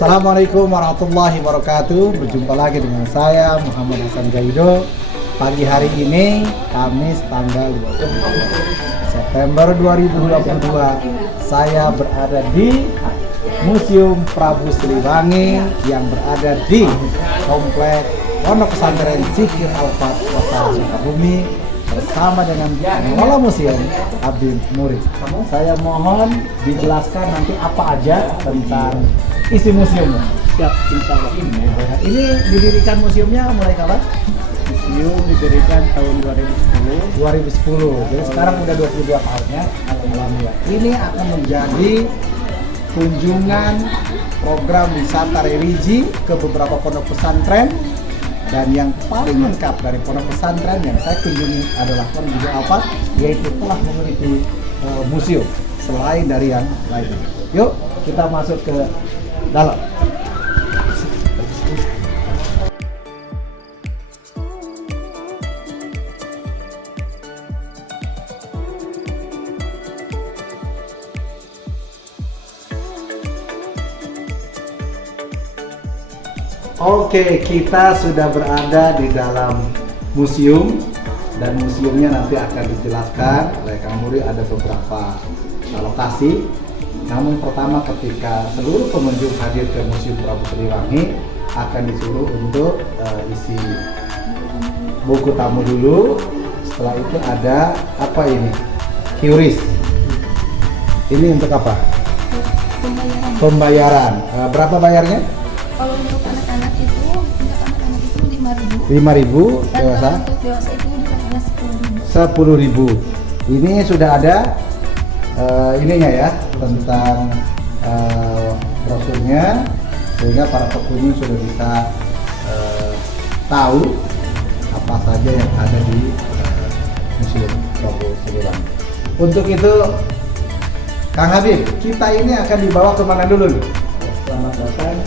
Assalamualaikum warahmatullahi wabarakatuh. Berjumpa lagi dengan saya Muhammad Hasan Jaido. Pagi hari ini Kamis tanggal 20 September 2022, saya berada di Museum Prabu Siliwangi yang berada di Komplek Pondok Pesantren Zikir Al-Fat, Kota Sukabumi, bersama dengan pengelola museum Abdul Murid. Saya mohon dijelaskan nanti apa aja tentang isi museumnya. Siap, insya Allah. Ini didirikan museumnya mulai kapan? Museum didirikan tahun 2010. 2010. Jadi sekarang udah 22 tahunnya. Alhamdulillah. Ini akan menjadi kunjungan program wisata religi ke beberapa pondok pesantren, dan yang paling lengkap dari pondok pesantren yang saya kunjungi adalah Pondok Al-Fat, yaitu telah memiliki museum selain dari yang lainnya. Yuk kita masuk ke dalam. Oke, kita sudah berada di dalam museum, dan museumnya nanti akan dijelaskan oleh Kang Muri. Ada beberapa lokasi. Namun pertama, ketika seluruh pengunjung hadir ke Museum Prabu Siliwangi, akan disuruh untuk isi buku tamu dulu. Setelah itu ada apa ini? QRIS. Ini untuk apa? Pembayaran. Berapa bayarnya? Kalau untuk anak-anak itu 5.000. 5.000, dewasa? Untuk dewasa itu harganya 10.000. 10.000. Ini sudah ada ininya ya, tentang brosurnya, sehingga para pengunjung sudah bisa tahu apa saja yang ada di Museum Prabu Siliwangi. Untuk itu, Kang Habib, kita ini akan dibawa kemana dulu nih? Selamat datang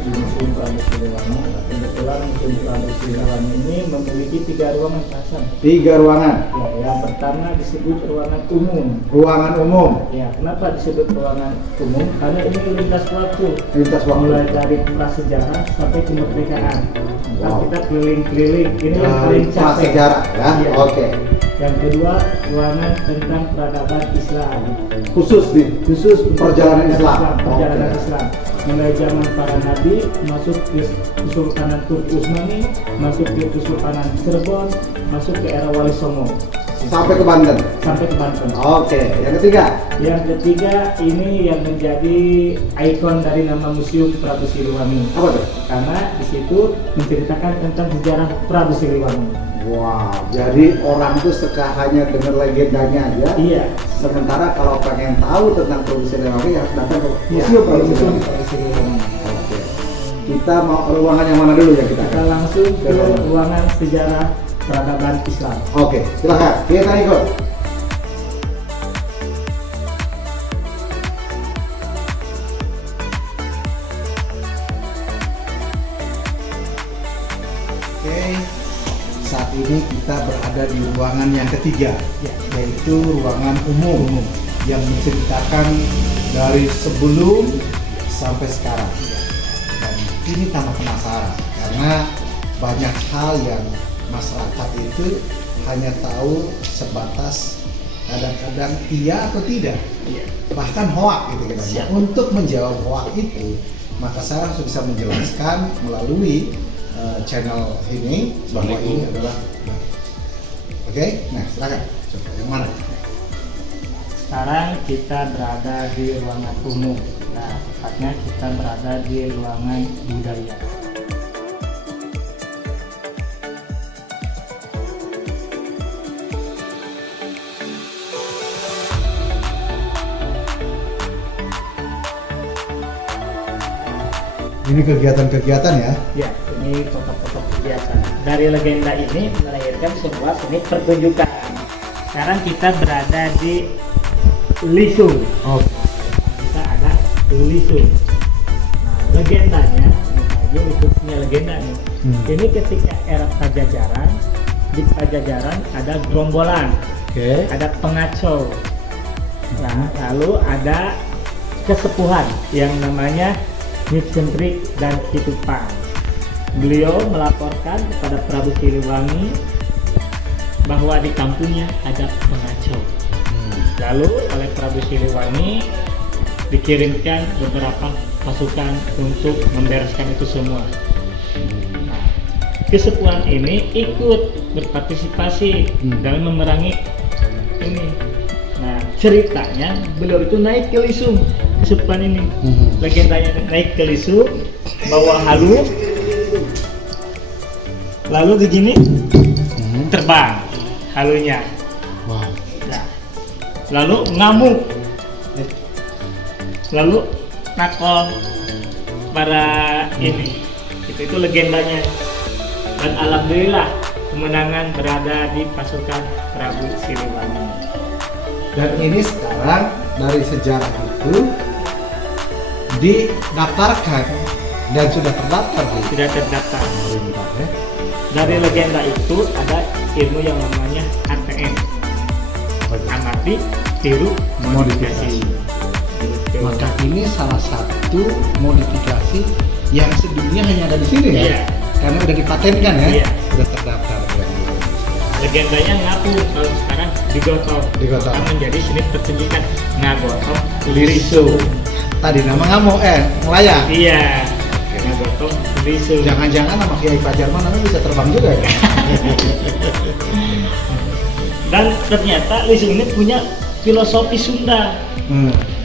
di Museum Prabu Siliwangi. Kebetulan Museum Prabu Siliwangi ini memiliki 3 ruangan pasang. 3 ruangan. Ya, yang pertama disebut ruangan umum. Ruangan umum. Ya, kenapa disebut ruangan umum? Karena ini lintas waktu. Lintas waktu. Mulai dari prasejarah sampai kemerdekaan. Wow. Kita keliling-keliling. Ini yang paling capek. Prasejarah ya. Iya. Oke. Yang kedua, ruangan tentang peradaban Islam. Khusus nih. Khusus Perjalanan Islam. Perjalanan Oke. Islam. Mulai zaman para nabi, masuk ke Kesultanan Turki Utsmani, masuk ke Kesultanan Cirebon, masuk ke era Wali Songo, Sampai ke Banten. sampai ke Banten. Oke. Yang ketiga. Yang ketiga, ini yang menjadi ikon dari nama Museum Prabu Siliwangi. Apa tuh? Karena di situ menceritakan tentang sejarah Prabu Siliwangi. Wow, jadi orang tuh hanya dengar legendanya aja. Iya. Sementara kalau pengen tahu tentang Prabu Siliwangi harus datang ke Iya, Museum Prabu Museum Siliwangi. Prabu Siliwangi. Oke. Kita mau ruangan yang mana dulu ya kita? Kita langsung ke ruangan sejarah peradaban Islam. Oke, silakan. Kita ikut. Oke, saat ini kita berada di ruangan yang ketiga, yaitu ruangan umum yang menceritakan dari sebelum sampai sekarang. Dan ini tambah penasaran karena banyak hal yang masyarakat itu hanya tahu sebatas kadang-kadang iya atau tidak, bahkan hoak gitu kan. Untuk menjawab hoak itu, maka saya harus bisa menjelaskan melalui channel ini bahwa ini adalah oke. Nah, silakan. Coba yang mana? Sekarang kita berada di ruangan umum. Nah, tepatnya kita berada di ruangan budaya. Ini kegiatan-kegiatan ya. Ya, ini pokok-pokok kegiatan. Dari legenda ini melahirkan sebuah seni pertunjukan. Sekarang kita berada di Lisung. Oh. Kita ada Lisung. Nah, legendanya, ini punya legenda nih. Ini ketika era Pajajaran, di Pajajaran ada gerombolan, Oke. ada pengacau. Nah, lalu ada kesepuhan yang namanya Nyicentrik dan Kitupang. Beliau melaporkan kepada Prabu Siliwangi bahwa di kampungnya ada pengacau. Lalu oleh Prabu Siliwangi dikirimkan beberapa pasukan untuk membereskan itu semua. Nah, kesepuhan ini ikut berpartisipasi dalam memerangi ini. Nah, ceritanya beliau itu naik ke Lisung, kesepuhan ini. Legendanya naik ke Lisung, bawa halu, lalu begini terbang halunya. Wow. Nah, lalu ngamuk, lalu nakal para ini. Itu legendanya. Dan alhamdulillah kemenangan berada di pasukan Prabu Siliwangi. Dan ini sekarang dari sejarah itu didaftarkan dan sudah terdaftar di Sudah terdaftar. pemerintah ya. Dari legenda itu ada ilmu yang namanya ATM, amati, tiru, modifikasi. Gitu. Maka ini salah satu modifikasi yang sedunia hanya ada di sini ya. Iya. Karena udah dipatenkan ya. Iya. Sudah terdaftar ya. Legendanya ngapu, kalau sekarang digotong. Digotong. Akan menjadi seni pertunjukan ngagotong lirisu. Tadi nama kamu melayang. Iya. Ngagotong lirisu. Jangan-jangan nama Kiai Pajarman namanya bisa terbang juga ya. Dan ternyata lisu ini punya filosofi Sunda.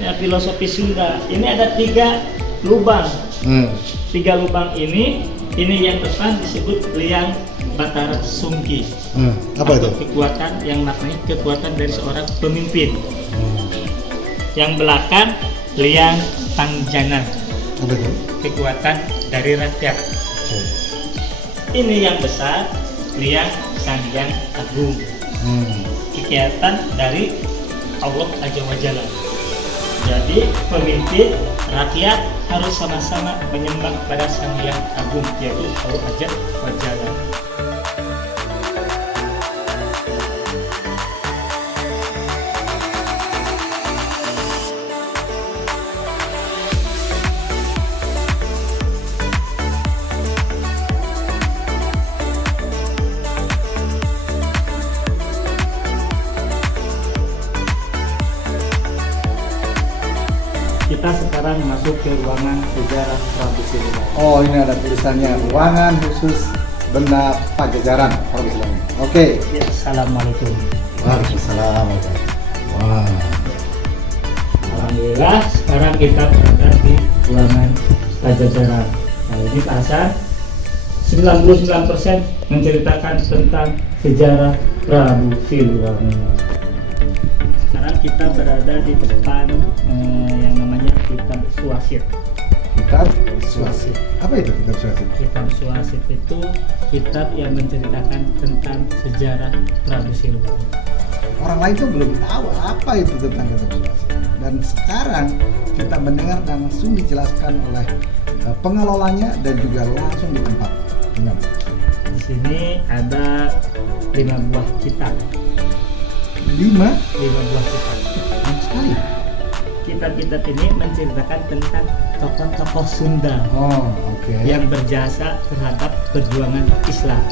Ya, filosofi Sunda. Ini ada 3 lubang. 3 lubang ini yang depan disebut liang Batara Sungki. Apa itu? Atau kekuatan yang maknanya kekuatan dari seorang pemimpin. Yang belakang liang Tangjanan, Apa itu? kekuatan dari rakyat. Ini yang besar liang Sangyang Agung, kegiatan dari Allah Azza wa Jalla. Jadi pemimpin rakyat harus sama-sama menyembah pada Sang Hyang Agung, yaitu Allah Azza wa Jalla. Kita sekarang masuk ke ruangan sejarah Prabu Siliwangi. Oh, ini ada tulisannya ruangan khusus benda Pajajaran Prabu Siliwangi. Oke. Ya, assalamualaikum. Waalaikumsalam. Wah. Alhamdulillah, sekarang kita berada di ruangan Pajajaran. Nah, ini pasar 99% menceritakan tentang sejarah Prabu Siliwangi. Sekarang kita berada di depan yang namanya kitab Suasit. Kitab Suasit. Apa itu kitab Suasit? Kitab Suasit itu kitab yang menceritakan tentang sejarah Prabu Siliwangi. Orang lain tuh belum tahu apa itu tentang kitab Suasit. Dan sekarang kita mendengar dan langsung dijelaskan oleh pengelolanya dan juga langsung di tempat. Gimana? Di sini ada 5 buah kitab. 5 buah kitab. banyak sekali. Kitab-kitab ini menceritakan tentang tokoh-tokoh Sunda Oh, oke. yang berjasa terhadap perjuangan Islam.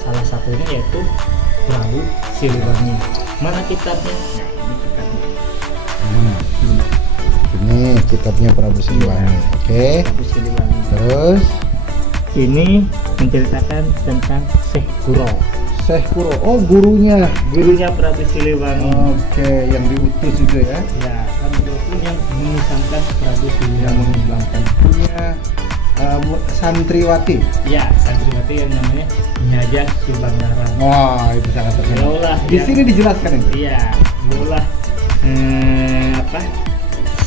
Salah satunya yaitu Prabu Siliwangi. Mana kitabnya? Nah, ini kitabnya. Ini kitabnya Prabu Siliwangi. Oke. Prabu Siliwangi. Terus Ini menceritakan tentang Syekh Kuro. Syekh Kuro. Oh, gurunya. Gurunya Prabu Siliwangi. Oke, yang diutus juga ya. Ya, kan beliau pun yang mengislamkan Prabu Yang Siliwangi. mengislamkan. Punya santriwati. Ya, santriwati yang namanya Nyaja Subanglarang. Wah, itu sangat terkenal. Beliaulah Di yang- sini dijelaskan itu. Iya, beliaulah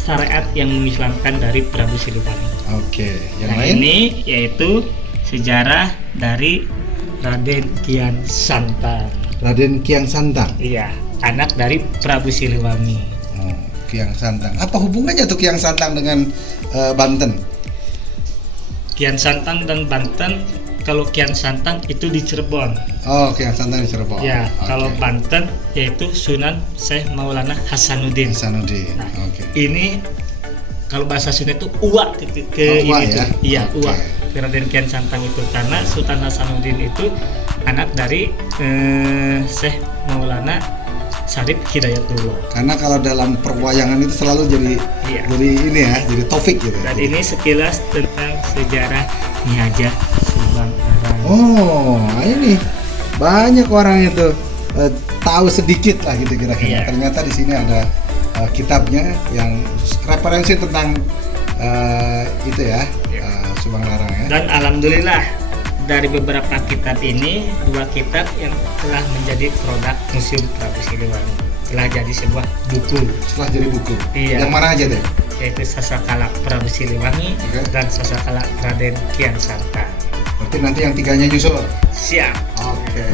syariat yang mengislamkan dari Prabu Siliwangi. Oke, yang Nah, lain? ini yaitu sejarah dari Raden Kian Santang. Raden Kian Santang. Iya, anak dari Prabu Siliwangi. Oh, Kian Santang. Apa hubungannya tuh Kian Santang dengan Banten? Kian Santang dan Banten, kalau Kian Santang itu di Cirebon. Oh, Kian Santang di Cirebon. Ya, Oke. kalau Banten yaitu Sunan Syekh Maulana Hasanuddin. Hasanuddin. Nah, Oke. ini kalau bahasa Sunda itu uak ke Oh, uak ini ya? tuh. Iya, Oke. uak. Raden Kian Santang itu karena Sultan Hasanuddin itu anak dari Syekh Maulana Syarif Hidayatullah. Karena kalau dalam perwayangan itu selalu jadi Iya. ini ya, jadi topik gitu. Dan ini sekilas tentang sejarah Nyi Hajah Subang Larang. Oh, nah ini banyak orang itu tahu sedikit lah gitu kira-kira. Iya. Ternyata di sini ada kitabnya yang referensi tentang itu ya, Iya. Subang Larang ya. Dan alhamdulillah dari beberapa kitab ini, 2 kitab yang telah menjadi produk Museum Prabu Siliwangi telah jadi sebuah buku, Setelah jadi buku. Iya. Yang mana aja deh? yaitu Sasakala Prabu Siliwangi Oke. dan Sasakala Raden Kian Santang. Berarti nanti yang 3-nya nyusul. Siap. Oke.